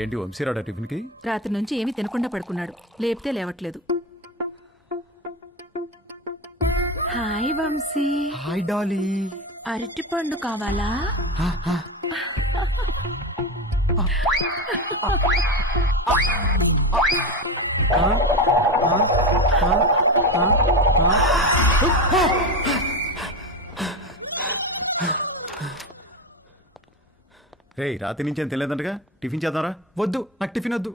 ఏంటి వంశీరాడా టిఫిన్కి? రాత్రి నుంచి ఏమీ తినకుండా పడుకున్నాడు, లేపితే లేవట్లేదు. హాయ్ వంశీ. Hi Dolly. అరటి పండు కావాలా? రే రాత్రి నుంచి ఏం తెలియదంటగా, టిఫిన్ చేద్దాంరా. వద్దు, నాకు టిఫిన్ వద్దు.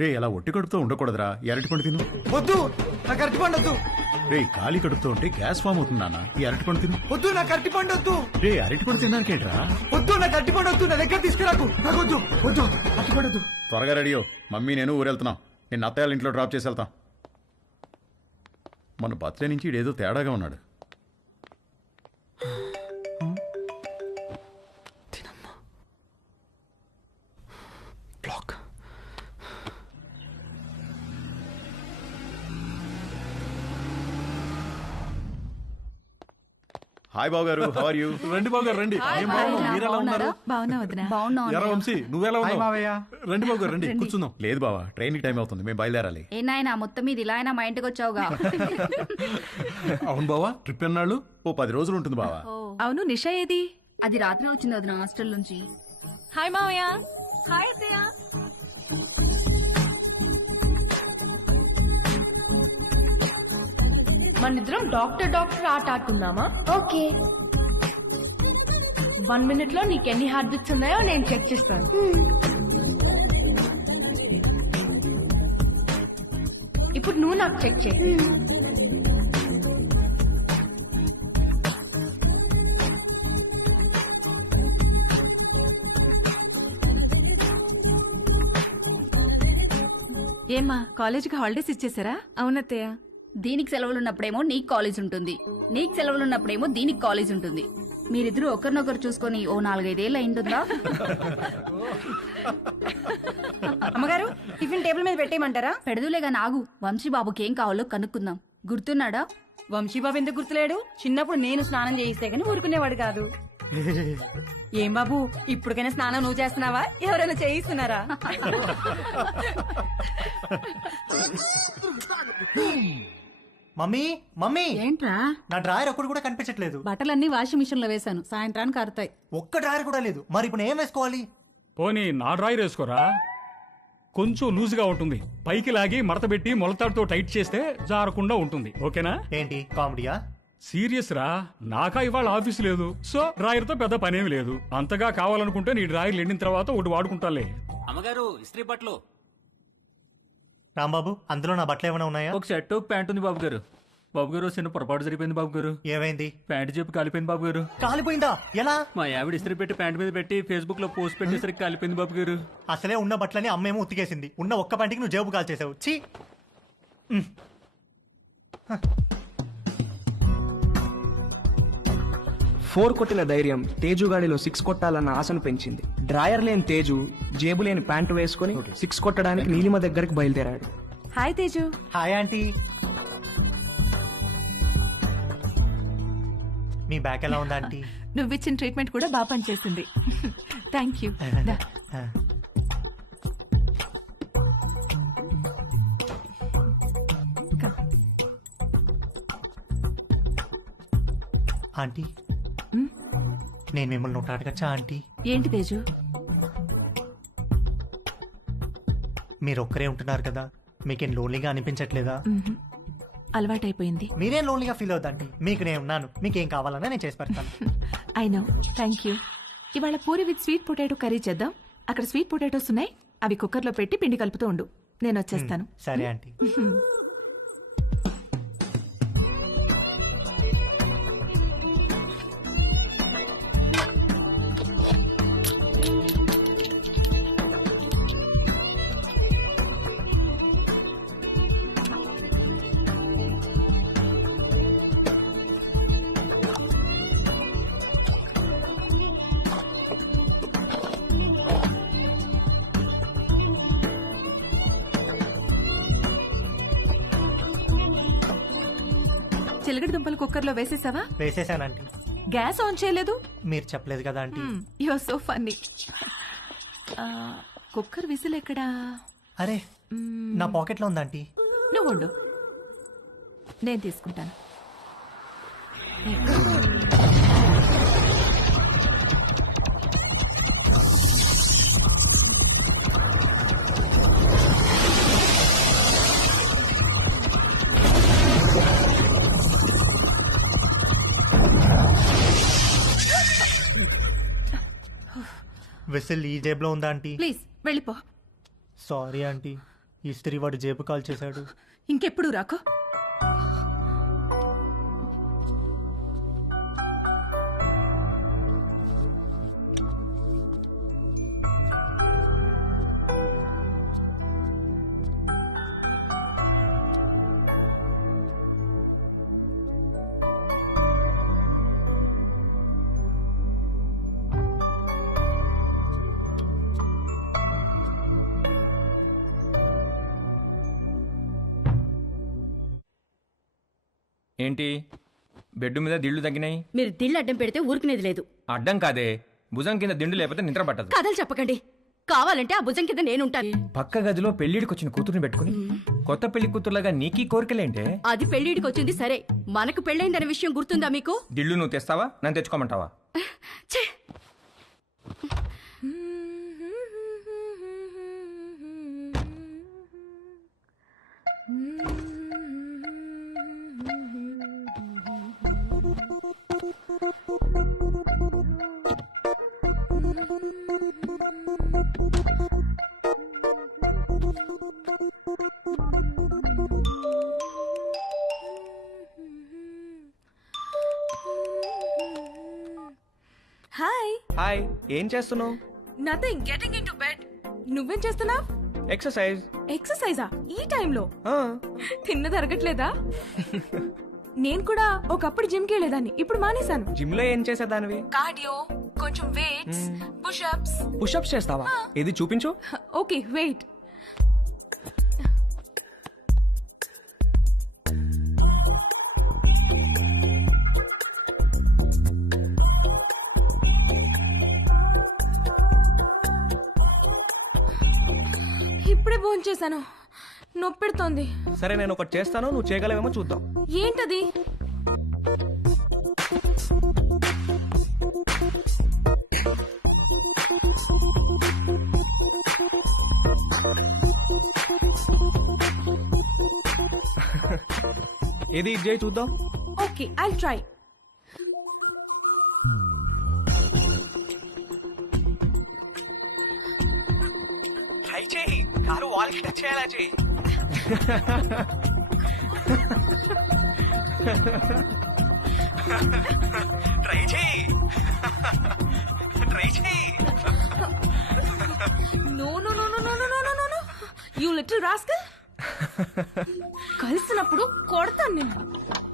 రే అలా ఒట్టి కడుపుతో ఉండకూడదురా, ఈ అరటి పండు తిను. వద్దు, నాకు అరటి పండు వద్దు. రే ఖాళీ కడుపుతో ఉంటే గ్యాస్ ఫామ్ అవుతుంది నాన్న, ఈ అరటి పండు తిను. వద్దు, నాకు అరటి పండు వద్దు. రే అరటి పండు తిన్నాకేంట్రా? వద్దు, నాకు అరటి పండు వద్దు. నా దగ్గర తీసుకురాకు, నాకు వద్దు. వద్దు, అరటి పండు వద్దు. త్వరగా రెడీ మమ్మీ నేను ఊరెళ్తున్నాం. నేను అత్తయ్య ఇంట్లో డ్రాప్ చేసి వెళ్తాం. మన బర్త్డే నుంచి ఇడేదో తేడాగా ఉన్నాడు. హాయ్ బాబు గారు, హౌ ఆర్ యు? రండి బాబు గారు రండి. బాగున్నా వదినా? ఎరా వంశీ, నువ్వెలా హాయ్ ఉన్నావు? మావయ్య. రండి బాబు గారు రండి, కూర్చుందాం. లేదు బావా, ట్రైన్ కి టైం అవుతుంది, మేము బయలుదేరాలి. ఏ నాయనా మొత్తం మీద ఇలా అయినా మా ఇంటికి వచ్చావుగా? అవును బావా, ట్రిప్ ఎన్నాళ్ళు? ఓ 10 రోజులు ఉంటుంది బావా. అవును, నిషా ఏది? అది రాత్రి వచ్చింది వదిన హాస్టల్ నుంచి. హాయ్ మావయ్య. హాయ్ అత్తయ్య. మనిద్దరం డాక్టర్ ఆట ఆడుకుందామా? ఓకే. 1 minute లో నీకు ఎన్ని హార్ట్ బీట్స్ ఉన్నాయో నేను చెక్ చేస్తాను. ఇప్పుడు నువ్వు నాకు చెక్ చేయి. ఏమ్మా, కాలేజీకి హాలిడేస్ ఇచ్చేసారా? అవునత్తయ్య. దీనికి సెలవులున్నప్పుడేమో నీకు కాలేజ్ ఉంటుంది, నీకు సెలవులున్నప్పుడేమో దీనికి కాలేజ్ ఉంటుంది. మీరిద్దరూ ఒకరినొకరు చూసుకొని ఓ 4-5 ఏళ్ళు అయింటుందా? అమ్మగారు, టిఫిన్ టేబుల్ మీద పెట్టేయమంటారా? పెడదులేగా నాగు. వంశీ బాబుకి ఏం కావాలో కనుక్కుందాం. గుర్తున్నాడా? వంశీబాబు ఎందుకు గుర్తులేడు? చిన్నప్పుడు నేను స్నానం చేయిస్తే గానీ ఊరుకునేవాడు కాదు. ఏం బాబు, ఇప్పటికైనా స్నానం నువ్వు చేస్తున్నావా, ఎవరైనా చేయిస్తున్నారా? మమ్మీ మమ్మీ, ఏంట్రా? నా డ్రాయర్ ఒక్కడు కూడా కనిపించట్లేదు. బట్టలన్నీ వాషింగ్ మిషన్ లో వేశాను, సాయంత్రానికి ఆరుతాయి. ఒక్క డ్రాయర్ కూడా లేదు. మరి ఇప్పుడు ఏం వేసుకోవాలి? పోనీ నా డ్రాయర్ వేసుకోరా, కొంచెం లూజ్గా ఉంటుంది. పైకి లాగి మడత పెట్టి మొలతాడుతో టైట్ చేస్తే జారకుండా ఉంటుంది. ఓకేనా? ఏంటి కామెడీయా? సీరియస్ రా, నాకా ఇవాళ ఆఫీస్ లేదు, సో డ్రాయర్ తో పెద్ద పనేమి లేదు. అంతగా కావాలనుకుంటే నీ డ్రాయర్ ఎండిన తర్వాత ఒకటి వాడుకుంటాలే. అమ్మగారు, ఇస్త్రీ బట్టలు. రాంబాబు, అందులో నా బట్టలు ఏమైనా ఉన్నాయా? ఒక షర్టు ప్యాంట్ ఉంది బాబు గారు. బాబు గారు, చిన్న పొరపాటు జరిగిపోయింది బాబు గారు. ఏమైంది? ప్యాంట్ చెప్పి కాలిపోయింది బాబు గారు. కాలిపోయిందా? ఎలా? మా ఆవిడ ఇస్త్రీ పెట్టి ప్యాంట్ మీద పెట్టి ఫేస్బుక్ లో పోస్ట్ పెట్టేసరికి కాలిపోయింది బాబు గారు. అసలే ఉన్న బట్టలని అమ్మేమో ఉతికేసింది. ఉన్న ఒక్క పంటికి నువ్వు జేబు కాల్ చేసావు. ఛీ! 4 కొట్టిన ధైర్యం తేజుగాడిలో 6 కొట్టాలన్న ఆశను పెంచింది. డ్రాయర్ లేని తేజు జేబు లేని ప్యాంటు వేసుకుని 6 కొట్టడానికి నీలిమ దగ్గరికి బయలుదేరాడు. హాయ్ తేజు. Hi aunty. మీ బ్యాక్ ఎలా ఉందా ఆంటీ? నువ్విచ్చిన ట్రీట్మెంట్ కూడా బాగా పనిచేసింది. Thank you. ఆంటీ, నేను మిమ్మల్ని ఒకటి అడగచ్చా ఆంటీ? ఏంటి తేజు? మీరు ఒక్కరే ఉంటున్నారు కదా, మీకేం లోన్లీగా అనిపించట్లేదా? అలవాటైపోయింది. మీరేం లోన్లీగా ఫీల్ అవుతాంటీ, మీకు నేను ఉన్నాను. మీకేం కావాలన్నా నేను చేసి పెడతాను. I know, thank you. ఇవాళ puri with sweet potato curry చేద్దాం. అక్కడ స్వీట్ పొటాటోస్ ఉన్నాయి, అవి కుక్కర్లో పెట్టి పిండి కలుపుతూ ఉండు, నేను వచ్చేస్తాను. సరే ఆంటీ. చిలకడ దుంపలు కుక్కర్లో వేసేసావా? వేసేసానంటీ. గ్యాస్ ఆన్ చేయలేదు? మీరు చెప్పలేదు కదా aunty. You are so funny. Cooker whistle ఎక్కడా? అరే నా పాకెట్లో ఉంది ఆంటీ. నువ్వు ఉండు, నేను తీసుకుంటాను. విసిల్ ఈ జేబులో ఉందా ఆంటీ? ప్లీజ్ వెళ్ళిపో. సారీ ఆంటీ, ఇస్త్రీ వాడు జేబు కాల్ చేశాడు. ఇంకెప్పుడు రాకో. ఏంటి బెడ్ మీద దిళ్ళు తగ్గినాయి? మీరు దిళ్ళు అడ్డం పెడితే ఊరుకునేది లేదు. అడ్డం కాదే, భుజం కింద దిండు లేకపోతే నిద్ర పట్టదు. కథలు చెప్పకండి, కావాలంటే ఆ భుజం కింద నేనుంటాను. పక్క గదిలో పెళ్లిడికి వచ్చిన కూతురుని పెట్టుకుని కొత్త పెళ్లి కూతురులాగా నీకీ కోరికలేంటే? అది పెళ్లిడికి వచ్చింది సరే, మనకు పెళ్ళైందనే విషయం గుర్తుందా మీకు? దిళ్ళు నువ్వు తెస్తావా, నన్ను తెచ్చుకోమంటావా? ఛే! హాయ్. హాయ్, ఏం చేస్తున్నావు? Nothing, getting in to bed. నువ్వేం చేస్తున్నావు? ఎక్సర్సైజ్. ఎక్సర్సైజా ఈ టైంలో? తిన్నది అరగట్లేదా? నేను కూడా ఒకప్పుడు జిమ్ కి వెళ్ళేదాన్ని, ఇప్పుడు మానేశాను. జిమ్ లో ఏం చేసేదానివి? కార్డియో, కొంచెం వెయిట్స్, పుషప్స్. పుషప్స్ చేస్తావా? ఏది చూపించు. Okay wait. ఇప్పుడే భోంచేశాను, నొప్పి పెడుతోంది. సరే నేను ఒకటి చేస్తాను, నువ్వు చేయగలవేమో చూద్దాం. ఏంటది? ఏది ఇది చేయి చూద్దాం. Okay I'll try. ట్రై చేయి, కారు వాల్కి టచ్ చేయాలా చేయి. ట్రై చేయి, ట్రై చేయి. No no no no no no no no no, you little rascal. కలిసినప్పుడు కొడతాను నేను.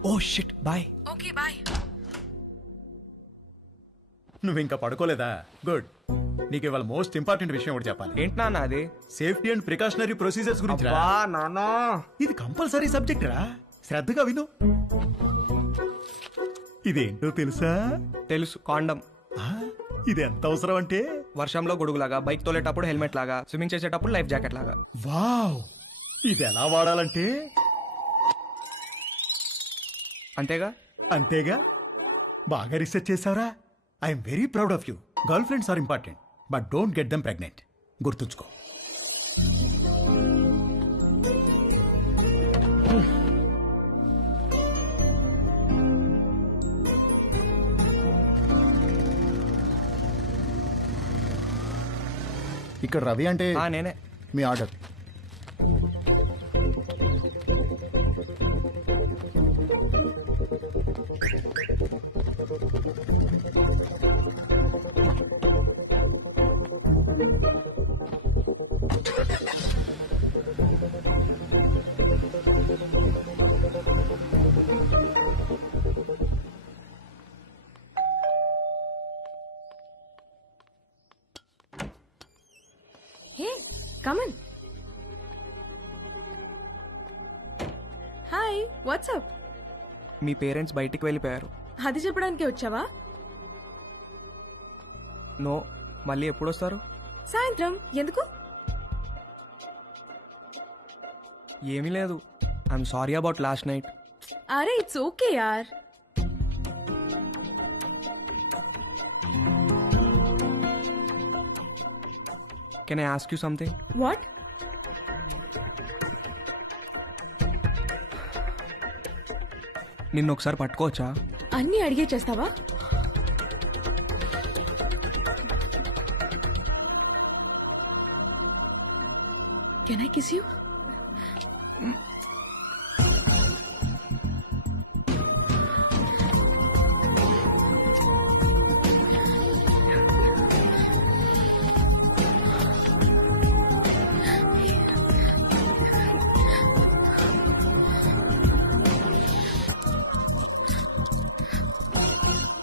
Oh shit, bye. Okay bye. నువ్వు ఇంకా పడుకోలేదా? గుడ్. నీకు ఇవాళ మోస్ట్ ఇంపార్టెంట్ విషయం ఒకటి చెప్పాలి. ఏంటి నాన్న అది? సేఫ్టీ అండ్ ప్రికాషనరీ ప్రొసీజర్స్ గురించి రా. అబ్బా నాన్న, ఇది కంపల్సరీ సబ్జెక్ట్ రా, శ్రద్ధగా విను. ఇదేంటో తెలుసా? తెలుసు, కాండం. ఆ, ఇది ఎంత అవసరం అంటే వర్షంలో గొడుగులాగా, బైక్ తోలేటప్పుడు హెల్మెట్ లాగా, స్విమ్మింగ్ చేసేటప్పుడు లైఫ్ జాకెట్ లాగా. వావ్, ఇది ఎలా వాడాలంటే అంతేగా? అంతేగా. బాగా రీసెర్చ్ చేసావురా. I'm very proud of you. Girlfriends are important, but don't get them pregnant. గుర్తుంచుకో. ఇక్కడ రవి అంటే నేనే. మీ order. Hey come in. Hi, what's up? మీ పేరెంట్స్ బయటికి వెళ్ళిపోయారు. అది చెప్పడానికే వచ్చావా? నో, మళ్ళీ ఎప్పుడు వస్తారు? సాయంత్రం. ఎందుకు? ఏమీ లేదు. I'm sorry about last night. అరే ఇట్స్ ఓకే యార్. Can I ask you something? What? నిన్ను ఒకసారి పట్టుకోవచ్చా? అన్నీ అడిగే చేస్తావా? Can I kiss you?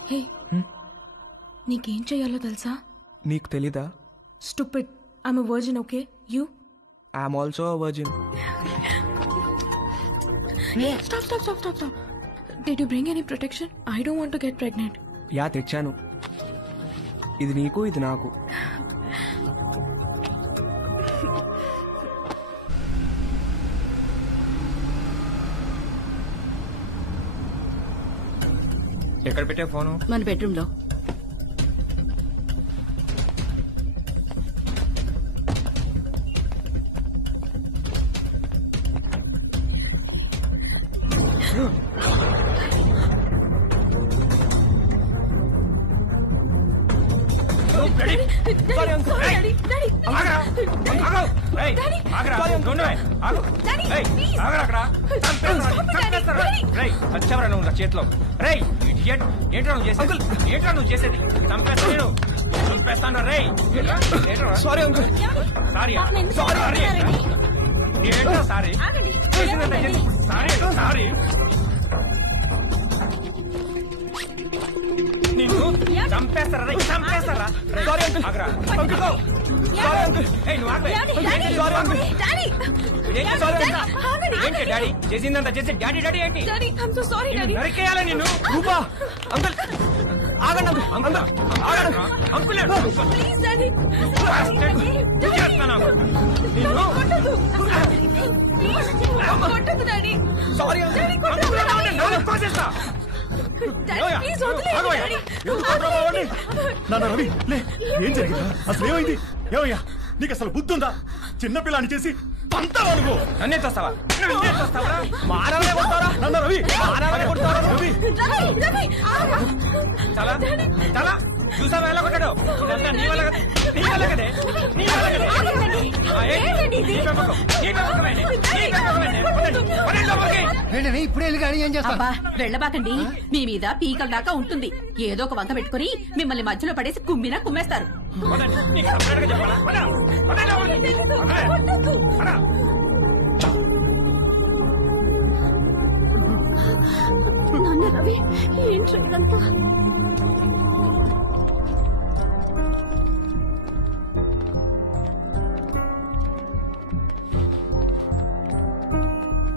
Hey, నీకేం చెయ్యాలో తెలుసా? నీకు తెలీదా? Stupid. I'm a virgin, okay? You? I'm also a virgin. Stop. Did you bring any protection? I don't want to get pregnant. Yeah తెచ్చాను. ఇది నీకు, ఇది నాకు. ఎక్కడ పెట్టే ఫోను? మన బెడ్రూమ్ లో. చేతిలో ఏంట్రా నువ్వు చేసేది? చంపేస్తాను రే. Sorry uncle. సారీ ఏంట్రా సారీ? సారీ నిన్ను చంపేస్తారా? Sorry uncle. ఆగరా. అంకుల్. Sorry uncle. ఏయ్, నువ్వు ఆగవే. Sorry uncle. ఏంటి డాడీ చేసిందంతా చేసి డాడీ ఏంటి? నిన్ను నరికేయాలా నిన్ను? రూపా అంకుల్ ఆగండి అంకుల్. అంకుల్ సారీ నాన్న రవి లే, ఏం జరిగిందా? అసలు ఏమైంది? ఏమయ్యా నీకు అసలు బుద్ధి ఉందా? చిన్నపిల్లని చేసి పంతావా నువ్వు? నన్నే చూస్తావా? మానవే కొడతారా? నాన్న రవి, మానవే కొడతారా? రవి చాలా చూసావా ఎలా కొట్టాడు? ఇదంతా నీ వల్ల కదే. ఇప్పుడే వెళ్ళి గాడి ఏం చేస్తా? అబ్బా వెళ్ళబాకండి. మీ మీద పీకల దాకా ఉంటుంది. ఏదో ఒక వంక పెట్టుకుని మిమ్మల్ని మధ్యలో పడేసి కుమ్మినా కుమ్మేస్తారు.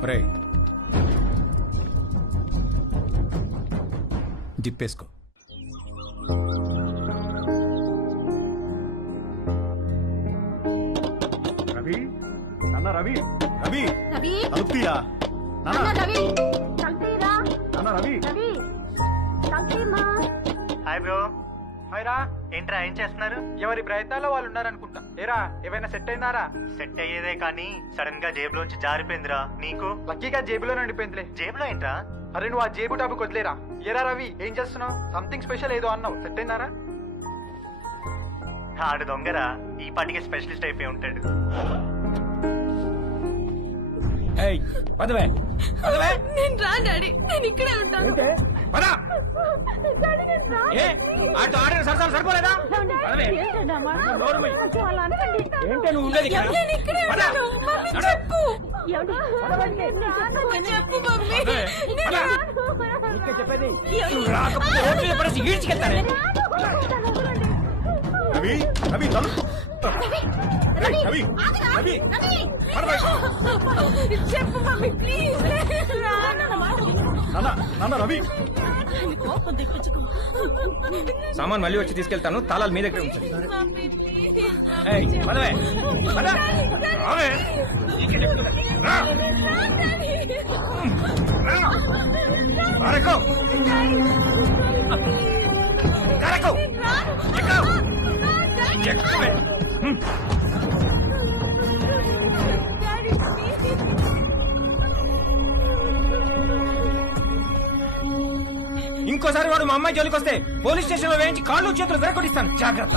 రేయ్ జిప్పేసుకో. రవి నాన్న రవి రవి తలుపుతీరా నాన్న రవి. Hi bro. హాయ్ రా. ఏంట్రా ఏం చేస్తున్నారు? ఎవరి ప్రయత్నాల్లో వాళ్ళు ఉన్నారనుకుంటా. ఏరా ఏమైనా సెట్ అయినారా? సెట్ అయ్యేదే కానీ సడన్ గా జేబులోంచి జారిపోయిందిరా. నీకు? లక్కీగా జేబులో ఉండిపోయిందిలే. జేబులో ఏంట్రా? అరే నువ్వు ఆ జేబు టాపిక్ వదిలేరా. ఏరా రవి ఏం చేస్తున్నావు? సంథింగ్ స్పెషల్ ఏదో అన్నావు. సెట్ అయినారా? ఆడు దొంగరా. ఈ పాటికి స్పెషలిస్ట్ అయిపోయి ఉంటాడు. నేను రా డాడీ, నేను ఇక్కడే ఉంటాను. సరిపోలేదా? ఏంటే నువ్వు ఉండేది? నేను ఇక్కడే ఉంటాను. మమ్మీ చెప్పు. చెప్పు మమ్మీ. చెప్పేది రాకపోతే ఈడ్చికెళ్తానే. రవి రవి తలుపు. రవి రవి చెప్పు మమ్మీ ప్లీజ్. నాన్న రవి సామాన్ మళ్ళీ వచ్చి తీసుకెళ్తాను. తాళాలు మీ దగ్గర ఉంచండి. ఇంకోసారి వాడు మా అమ్మాయి జోలికి వస్తే పోలీస్ స్టేషన్ లో వేయించి కాళ్ళు చేతులు విరగొట్టిస్తాను. జాగ్రత్త.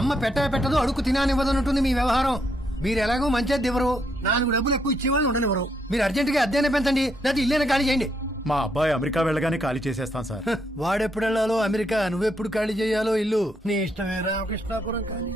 అమ్మ పెట్టదు అడుగు తినానివ్వదన్నట్టుంది మీ వ్యవహారం. మీరు ఎలాగో మంచి అద్దె ఇవ్వరు, 4 డబ్బులు ఎక్కువ ఇచ్చేవాళ్ళు ఉండనివ్వరు. మీరు అర్జెంటుగా అద్దెనే పెంచండి, లేకపోతే ఇల్లేనే ఖాళీ చేయండి. మా అబ్బాయి అమెరికా వెళ్ళగానే ఖాళీ చేసేస్తాం సార్. వాడెప్పుడు వెళ్ళాలో అమెరికా, నువ్వెప్పుడు ఖాళీ చేయాలో ఇల్లు నీ ఇష్టమే. రామకృష్ణాపురం ఖాళీ.